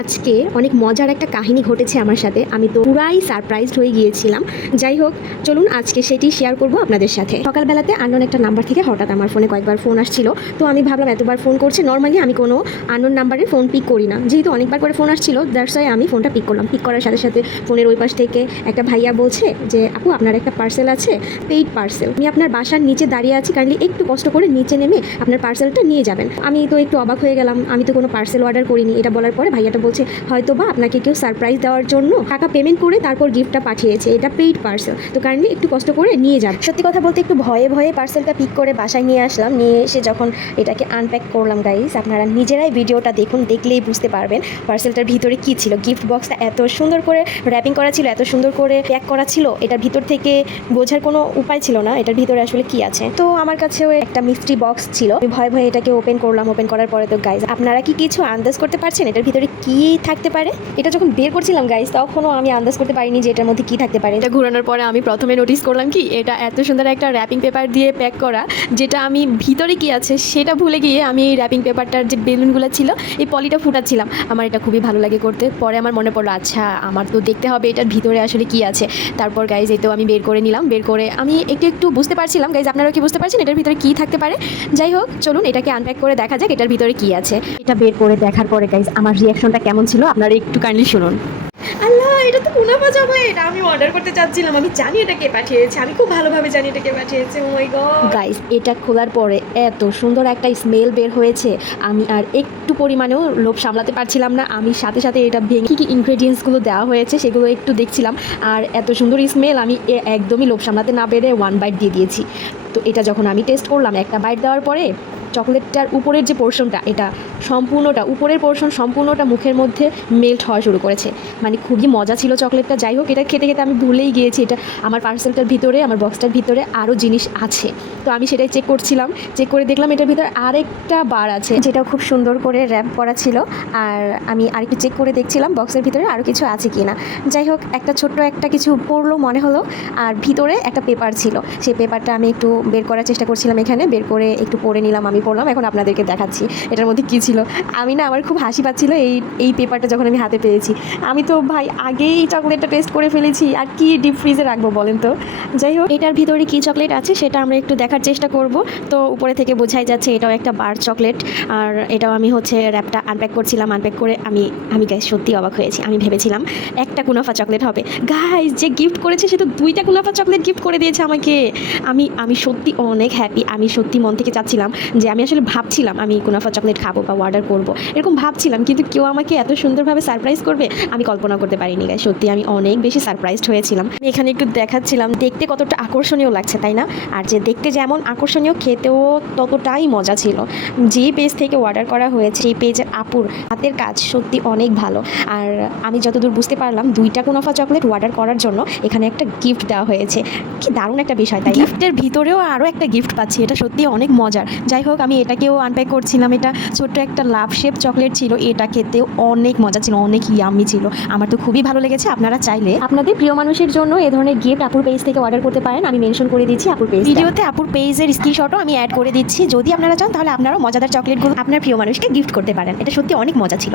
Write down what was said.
আজকে অনেক মজার একটা কাহিনী ঘটেছে আমার সাথে। আমি তো পুরাই সারপ্রাইজড হয়ে গিয়েছিলাম। যাই হোক, চলুন আজকে সেটি শেয়ার করব আপনাদের সাথে। সকালবেলাতে আননোন একটা নাম্বার থেকে হঠাৎ আমার ফোনে কয়েকবার ফোন আসছিল। তো আমি ভাবলাম, এতবার ফোন করছে নর্মালি আমি কোনো আননোন নাম্বারে ফোন পিক করি না। যেহেতু অনেকবার করে ফোন আসছিল দ্যাটস ওয়াই আমি ফোনটা পিক করলাম। পিক করার সাথে সাথে ফোনের ওই পাশ থেকে একটা ভাইয়া বলছে যে, আপু, আপনার একটা পার্সেল আছে পেইড পার্সেল আমি আপনার বাসার নিচে দাঁড়িয়ে আছি কাইন্ডলি একটু কষ্ট করে নিচে নেমে আপনার পার্সেলটা নিয়ে যাবেন। আমি তো একটু অবাক হয়ে গেলাম। আমি তো কোনো পার্সেল অর্ডার করিনি। এটা বলার পরে ভাইয়াটা বলছে হয়তো বা আপনাকে কেউ সারপ্রাইজ দেওয়ার জন্য টাকা পেমেন্ট করে তারপর গিফটটা পাঠিয়েছে। এটা পেইড পার্সেল তো কাইন্ডলি একটু কষ্ট করে নিয়ে যান সত্যি কথা বলতে একটু ভয়ে ভয়ে পার্সেলটা পিক করে বাসায় নিয়ে আসলাম। নিয়ে এসে যখন এটাকে আনপ্যাক করলাম গাইজ আপনারা নিজেরাই ভিডিওটা দেখুন, দেখলেই বুঝতে পারবেন পার্সেলটার ভিতরে কি ছিল। গিফট বক্সটা এত সুন্দর করে র্যাপিং করা ছিল, এত সুন্দর করে প্যাক করা ছিল, এটার ভিতর থেকে বোঝার কোনো উপায় ছিল না, এটার ভিতরে আসলে কি আছে? তো আমার কাছেও একটা মিস্ট্রি বক্স ছিল। আমি ভয়ে ভয়ে এটাকে ওপেন করলাম। ওপেন করার পরে তো গাইজ আপনারা কি কিছু আন্দাজ করতে পারছেন? এটার ভিতরে কি থাকতে পারে। এটা যখন বের করছিলাম গাইজ তখনও আমি আন্দাজ করতে পারিনি যে এটার মধ্যে কি থাকতে পারে। এটা ঘোরানোর পরে আমি প্রথমে নোটিস করলাম কি এটা এত সুন্দর একটা র্যাপিং পেপার দিয়ে প্যাক করা যেটা আমি ভিতরে কি আছে সেটা ভুলে গিয়ে আমি এই র্যাপিং পেপারটার যে বেলুনগুলো ছিল এই পলিটা ফুটাচ্ছিলাম। আমার এটা খুবই ভালো লাগে করতে। পরে আমার মনে পড়ল আচ্ছা আমার তো দেখতে হবে এটার ভিতরে আসলে কি আছে। তারপর গাইজ এই তো আমি বের করে নিলাম। বের করে আমি একটু একটু বুঝতে পারছিলাম গাইজ আপনারা কি বুঝতে পারছেন এটার ভিতরে কি থাকতে পারে? যাই হোক চলুন এটাকে আনপ্যাক করে দেখা যাক এটার ভিতরে কি আছে। এটা বের করে দেখার পরে গাইজ আমার রিয়াকশনটা কেমন ছিল আপনারা একটু কাইন্ডলি শুনুন। আল্লাহ এটা তো যাবে এটা আমি অর্ডার করতে চাচ্ছিলাম। আমি জানি এটা কে পাঠিয়েছে। আমি খুব ভালোভাবে জানি এটা কে পাঠিয়েছে। ও মাই গড গাইস এটা খোলার পরে এত সুন্দর একটা স্মেল বের হয়েছে। আমি আর একটু পরিমাণেও লোভ সামলাতে পারছিলাম না। আমি সাথে সাথে এটা ভেঙে কী কী ইনগ্রেডিয়েন্টসগুলো দেওয়া হয়েছে সেগুলো একটু দেখছিলাম। আর এত সুন্দর স্মেল আমি একদমই লোভ সামলাতে না পেরে ওয়ান বাইট দিয়ে দিয়েছি। তো এটা যখন আমি টেস্ট করলাম একটা বাইট দেওয়ার পরে চকলেটটার উপরের যে পোর্শনটা এটা সম্পূর্ণটা, উপরের পোর্শন সম্পূর্ণটা মুখের মধ্যে মেল্ট হওয়া শুরু করেছে। মানে খুবই মজা ছিল চকলেটটা। যাই হোক, এটা খেতে খেতে আমি ভুলেই গিয়েছি। এটা আমার পার্সেলটার ভিতরে, আমার বক্সটার ভিতরে আরও জিনিস আছে। তো আমি সেটাই চেক করছিলাম। চেক করে দেখলাম এটার ভিতরে আরেকটা বার আছে। যেটাও খুব সুন্দর করে র্যাপ করা ছিল। আর আমি আরেকটু চেক করে দেখছিলাম বক্সের ভিতরে আরও কিছু আছে কি না যাই হোক, একটা ছোট্ট একটা কিছু পড়ল মনে হলো। আর ভিতরে একটা পেপার ছিল। সেই পেপারটা আমি একটু বের করার চেষ্টা করছিলাম এখানে। বের করে একটু পড়ে নিলাম আমি পড়লাম, এখন আপনাদেরকে দেখাচ্ছি এটার মধ্যে কী ছিল। আমি না আমার খুব হাসি পাচ্ছিল এই এই পেপারটা যখন আমি হাতে পেয়েছি। আমি তো ভাই আগেই চকলেটটা টেস্ট করে ফেলেছি, আর কি ডিপ ফ্রিজে রাখব বলেন তো? যাই হোক। এটার ভিতরে কী চকলেট আছে সেটা আমরা একটু দেখার চেষ্টা করব। তো উপরে থেকে বোঝাই যাচ্ছে এটাও একটা বার চকলেট আর এটাও আমি হচ্ছে র্যাপটা আনপ্যাক করছিলাম আনপ্যাক করে আমি আমি গাইজ সত্যি অবাক হয়েছি। আমি ভেবেছিলাম একটা কুনাফা চকলেট হবে। গাইজ যে গিফট করেছে সে তো দুইটা কুনাফা চকলেট গিফট করে দিয়েছে আমাকে। আমি আমি সত্যি অনেক হ্যাপি আমি সত্যি মন থেকে চাচ্ছিলাম যে আমি আসলে ভাবছিলাম আমি কুনাফা চকলেট খাব বা অর্ডার করব। এরকম ভাবছিলাম, কিন্তু কেউ আমাকে এত সুন্দরভাবে সারপ্রাইজ করবে, আমি কল্পনা করতে পারিনি গাইজ সত্যি আমি অনেক বেশি সারপ্রাইজড হয়েছিলাম। এখানে একটু দেখাচ্ছিলাম, দেখতে কতটা আকর্ষণীয় লাগছে, তাই না? আর যে দেখতে যেমন আকর্ষণীয়, খেতেও ততটাই মজা ছিল। যে পেজ থেকে অর্ডার করা হয়েছে এই পেজের আপুর হাতের কাজ সত্যি অনেক ভালো। আর আমি যতদূর বুঝতে পারলাম, দুইটা কুনাফা চকলেট অর্ডার করার জন্য এখানে একটা গিফট দেওয়া হয়েছে। কি দারুণ একটা বিষয়, তাই গিফটের ভিতরেও আরও একটা গিফট পাচ্ছি, এটা সত্যি অনেক মজার। যাই হোক আমি এটাকেও আনপ্যাক করছিলাম। এটা ছোট্ট একটা লাভ শেপ চকলেট ছিল এটা খেতেও অনেক মজা ছিল অনেক ইয়ামি ছিল। আমার তো খুবই ভালো লেগেছে আপনারা চাইলে আপনাদের প্রিয় মানুষের জন্য এ ধরনের গিফট আপুর পেজ থেকে অর্ডার করতে পারেন। আমি মেনশন করে দিচ্ছি আপুর পেজ ভিডিওতে আপুর পেজের স্ক্রিনশটও আমি অ্যাড করে দিচ্ছি। যদি আপনারা চান তাহলে আপনারাও মজাদার চকলেটগুলো আপনার প্রিয় মানুষকে গিফট করতে পারেন। এটা সত্যি অনেক মজা ছিল।